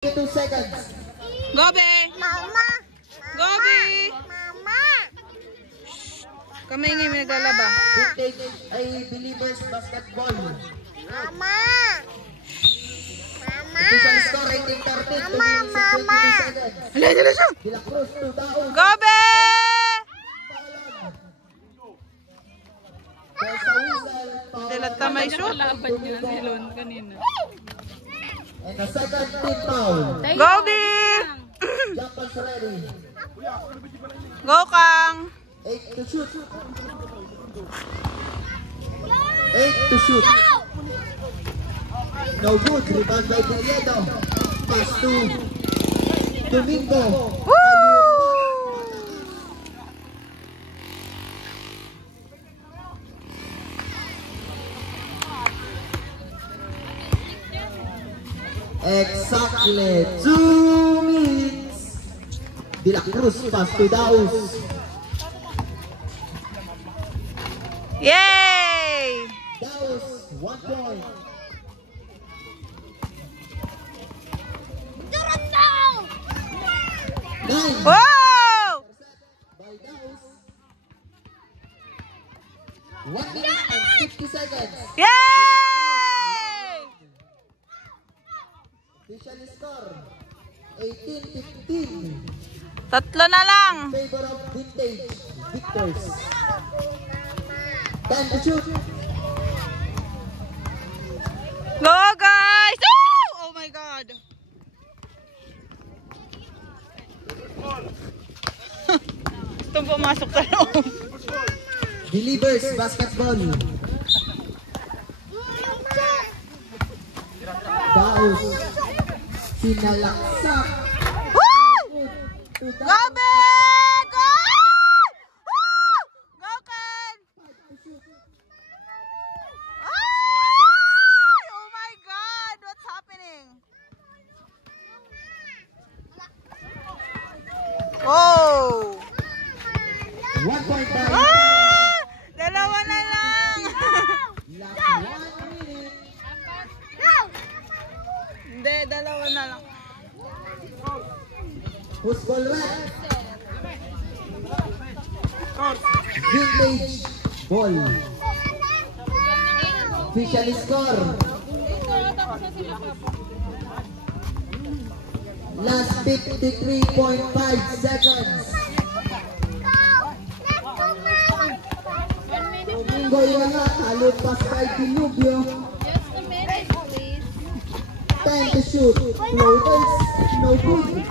2 seconds. Gobe! Mama! Gobe! Mama! Kami nga may naglalaba. Vintage ay Believers Basketball. Mama! Mama! Official score rating 13. 2 minutes and 22 seconds. Hala siya! De La Cruz to Daon. Gobe! Dahil sa whistle, foul Dilata may shoot. Laban niya nilon kanina. and a second team foul. Gobe! Japan's ready. Go Kang! 8 to shoot. 8 to shoot. No good. Rebound by Piliado. Pass to Domingo. Exactly 2 minutes. De La Cruz pass to Daus. Yay! Daus 1 point. Turun daw! 9 Wow! by Daus. 1 minute and 50 seconds. Yay! Official score 18-15. Tatlo na lang. Favor of Vintage Victors. 10 to shoot. Go guys! Oh! Oh my God! Itong pumasok sa loob. Believers Basketball. Daos. Sinalaksak. Woo! To Daos. Gobe! Go! Woo! Go Ken! Ay! Oh my God! What's happening? Oh! 1 point by Ah! Dalawa na lang! last 1 minute. Hindi, dalawa na lang. Who's ball red? Vintage ball. Official score. Last 53.5 seconds. Domingo Iwanga, talot pass by Dilubio. Just a minute, please. 10 to shoot. Floaters, no good.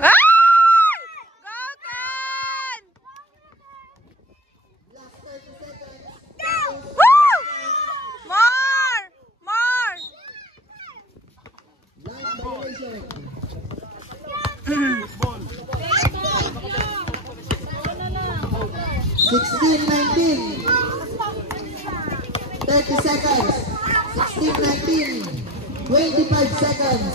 Ah! Go Ken! Last 30 seconds. Woo! More! More! Line violation. 16-19. 30 seconds. 16-19. 25 seconds.